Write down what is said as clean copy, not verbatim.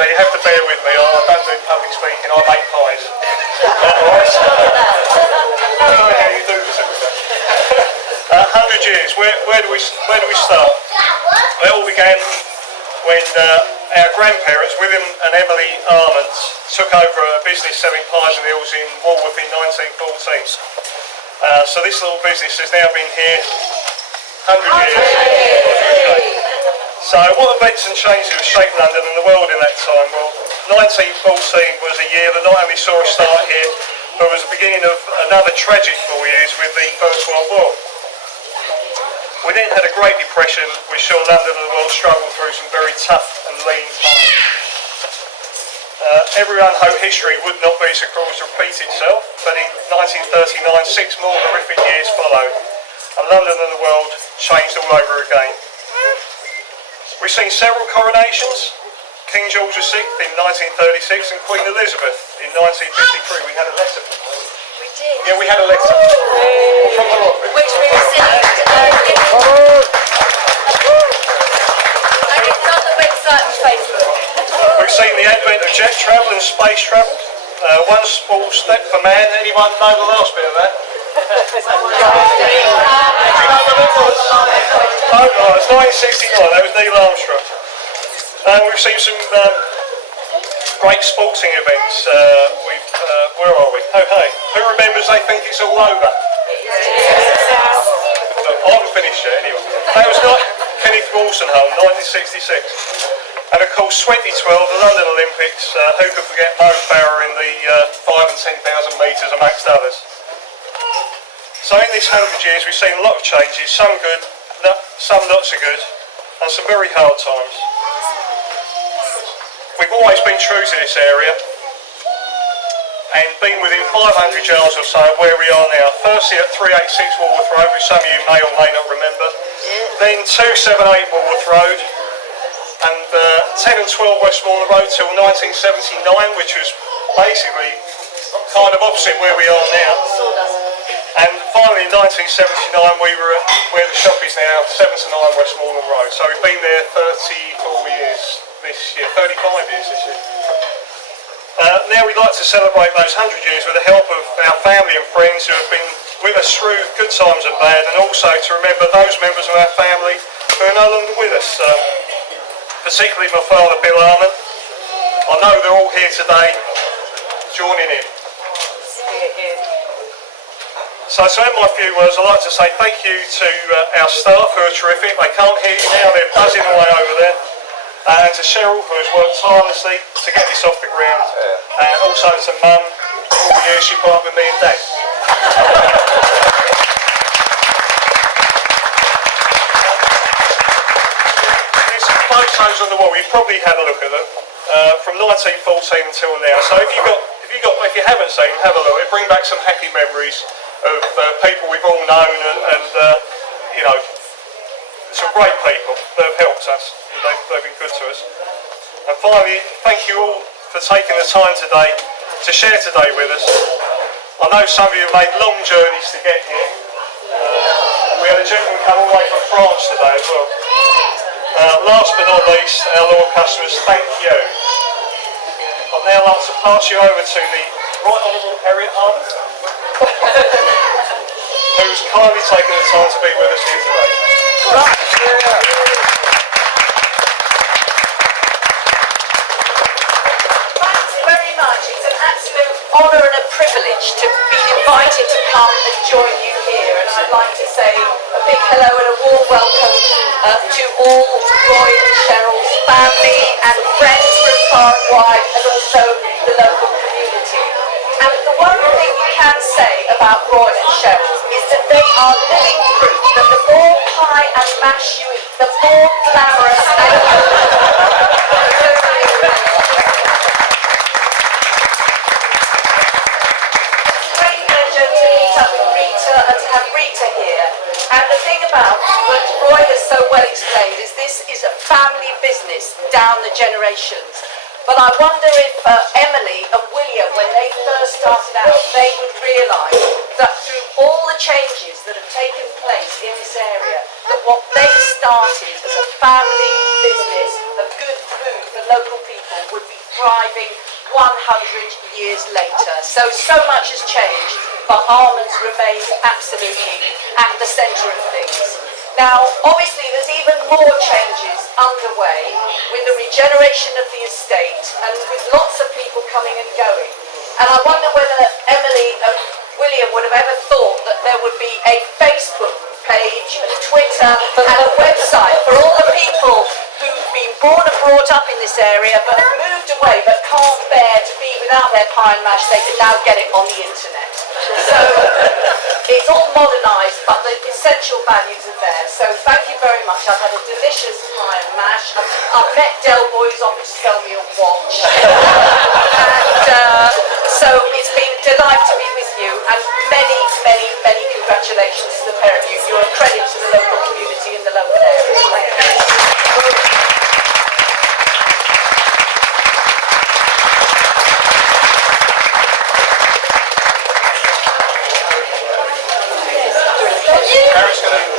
so you have to bear with me. I don't do public speaking, I make pies. Alright? I don't know how you do this every day. 100 years, where do we start? It all began when our grandparents, William and Emily Arments, took over a business selling pies and hills in Walworth in 1914. So this little business has now been here 100 years. Okay. So what events and changes have shaped London and the world in that time? Well, 1914 was a year that not only saw us start here, but was the beginning of another tragic 4 years with the First World War. We then had a Great Depression, which saw London and the world struggle through some very tough and lean times. Everyone hoped history would not be so cruel to repeat itself, but in 1939 6 more horrific years followed, and London and the world changed all over again. We've seen several coronations, King George VI in 1936 and Queen Elizabeth in 1953. We had a letter from her. We did. Yeah, we had a letter. From her office. Which we received. And it's on the website and Facebook. We've seen the advent of jet travel and space travel. One small step for man. Anyone know the last bit of that? Do you know when it was? Oh, no, it's 1969. That was Neil Armstrong. We've seen some great sporting events. Where are we? Oh, hey. Who remembers they think it's all over? I haven't finished yet, anyway. That was not Kenneth Wolstenholme, 1966. And of course, 2012, the London Olympics. Who could forget Mo Farah in the 5 and 10,000 metres, amongst others. So in this 100 years, we've seen a lot of changes, some good, some not so good, and some very hard times. We've always been true to this area, and been within 500 yards or so of where we are now. Firstly at 386 Walworth Road, which some of you may or may not remember, then 278 Walworth Road, and 10 and 12 Westmoreland Road till 1979, which was basically kind of opposite where we are now. And finally in 1979 we were at where the shop is now, 7 to 9 Westmoreland Road. So we've been there 34 years this year, 35 years this year. Now we'd like to celebrate those 100 years with the help of our family and friends who have been with us through good times and bad, and also to remember those members of our family who are no longer with us, particularly my father Bill Arments. I know they're all here today joining in. So to end my few words, I'd like to say thank you to our staff who are terrific. They can't hear you now, they're buzzing away over there. And to Cheryl, who has worked tirelessly to get this off the ground. And also to Mum, all the years she put up with me and Dad. There's some photos on the wall, you've probably had a look at them, from 1914 until now. So if you haven't seen, have a look. It brings back some happy memories of people we've all known, and you know, some great people that have helped us. They've been good to us. And finally, thank you all for taking the time today to share today with us. I know some of you have made long journeys to get here. We had a gentleman come all the way from France today as well. Last but not least, our loyal customers, thank you. I'd now like to pass you over to the Right Honorable Harriet Harman, who's kindly taken the time to be with us here today. Thanks very much. It's an absolute honour and a privilege to be invited to come and join you here. And I'd like to say a big hello and a warm welcome to all Roy and Cheryl's family and friends from far and wide, and also the local community. And the one thing you can say about Roy and Cheryl is that they are living proof that the more pie and mash you eat, the more glamorous they are. Great pleasure to meet up with Rita and to have Rita here. And the thing about what Roy has so well explained is this is a family business down the generations. But I wonder if Emily and William, when they first started out, they would realise that through all the changes that have taken place in this area, that what they started as a family business a good food for local people would be thriving 100 years later. So much has changed, but Arments remains absolutely at the centre of things. Now, obviously, there's even more changes underway with the regeneration of the estate and with lots of people coming and going. And I wonder whether Emily and William would have ever thought that there would be a Facebook page, a Twitter and a website for all the people who've been born and brought up in this area but have moved away but can't bear to be without their pie and mash. They can now get it on the internet. So it's all modernised, but the essential values are there. So thank you very much. I've had a delicious pie and mash. I've met Del Boys offered to sell me a watch. And so it's been a delight to be with you, and many, many, many congratulations to the pair of you. You're a credit to the local community and the local area. Harriet's going to...